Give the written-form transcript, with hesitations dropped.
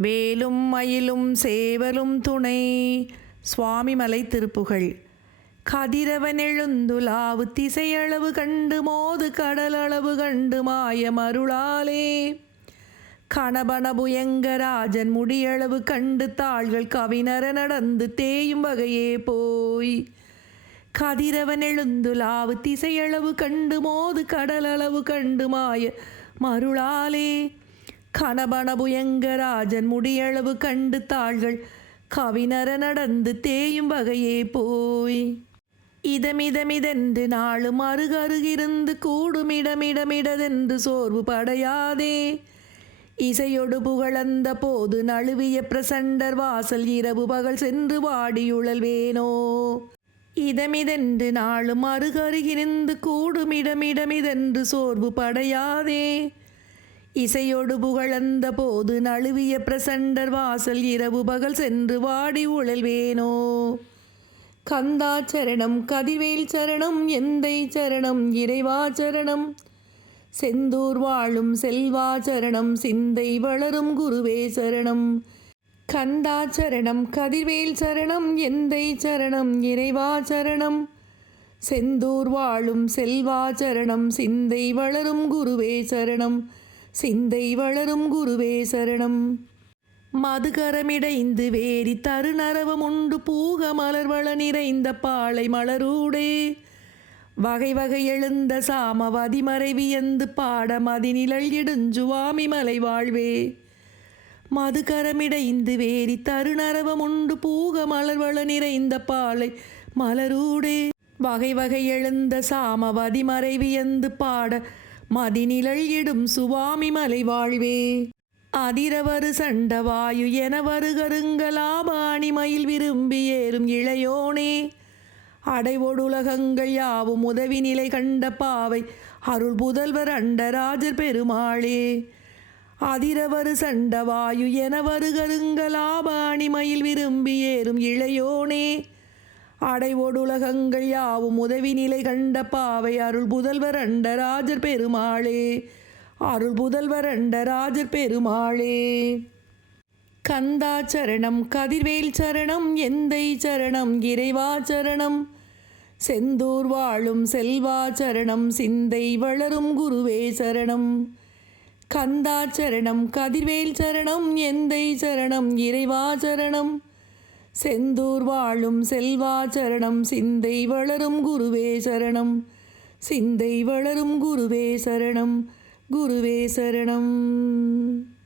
வேலும் மயிலும் சேவலும் துணை. சுவாமிமலை திருப்புகழ். கதிரவன் எழுந்துலாவு திசையளவு கண்டு மோது கடலளவு கண்டு மாய மருளாலே. கணபனபுயங்கராஜன் முடியளவு கண்டு தாள்கள் கவினர நடந்து தேயும் வகையே போய். கதிரவன் எழுந்துலாவு திசையளவு கண்டு மோது கடலளவு கண்டு மாய மருளாலே. கணபனபுயங்கராஜன் முடியளவு கண்டு தாள்கள் கவினர நடந்து தேயும் வகையே போய். இதமிதமிதென்று நாளும் அருகருகிருந்து கூடுமிடமிடமிடதென்று சோர்வு படையாதே. இசையொடு புகழந்த போது நழுவிய பிரசண்டர் வாசல் இரவு பகல் சென்று வாடியுழல்வேனோ. இதமிதென்று நாளும் அருகருகிருந்து கூடுமிடமிடமிதென்று சோர்வு படையாதே. இசையொடு புகழந்த போது நழுவிய பிரசண்டர் வாசல் இரவு பகல் சென்று வாடி உழல்வேனோ. கந்தாச்சரணம் கதிர்வேல் சரணம் எந்தை சரணம் இறைவாச்சரணம். செந்தூர் வாழும் செல்வாச்சரணம் சிந்தை வளரும் குருவே சரணம். கந்தாச்சரணம் கதிர்வேல் சரணம் எந்தை சரணம் இறைவாச்சரணம். செந்தூர் வாழும் செல்வாச்சரணம் சிந்தை வளரும் குருவே சரணம். சிந்தை வளரும் குருவே சரணம். மதுகரமிடைந்து வேரி தருநரவம் உண்டு பூக மலர்வள நிறைந்த பாலை மலரூடே. வகை வகை எழுந்த சாமவதி மறைவியந்து பாட மதிநிழல் இடுஞ்சுவாமி மலை வாழ்வே. மதுகரமிடைந்து வேரி தருநரவம் உண்டு பூக மலர்வள நிறைந்த பாலை மலரூடே. வகை வகை எழுந்த சாமவதி மறைவியந்து பாட மதிநிழல் இடும் சுவாமி மலை வாழ்வே. அதிரவரு சண்டவாயு என வருகருங்கலாபாணி மயில் விரும்பி ஏறும் இளையோனே. அடைவொடுலகங்கள் யாவும் உதவி நிலை கண்ட பாவை அருள் புதல்வர் அண்டராஜர் பெருமாளே. அதிரவரு சண்டவாயு என வருகருங்கலாபாணி மயில் விரும்பி ஏறும் இளையோனே. அடைவொடுலகங்கள் யாவும் உதவி நிலை கண்ட பாவை அருள் புதல்வர் அண்டராஜர் பெருமாளே. அருள் புதல்வர் அண்டராஜர் பெருமாளே. கந்தாச்சரணம் கதிர்வேல் சரணம் எந்தை சரணம் இறைவாச்சரணம். செந்தூர் வாழும் செல்வாச்சரணம் சிந்தை வளரும் குருவே சரணம். கந்தாச்சரணம் கதிர்வேல் சரணம் எந்தை சரணம் இறைவாச்சரணம். செந்தூர் வாழும் செல்வாச்சரணம் சிந்தை வளரும் குருவே சரணம். சிந்தை வளரும் குருவே சரணம். குருவே சரணம்.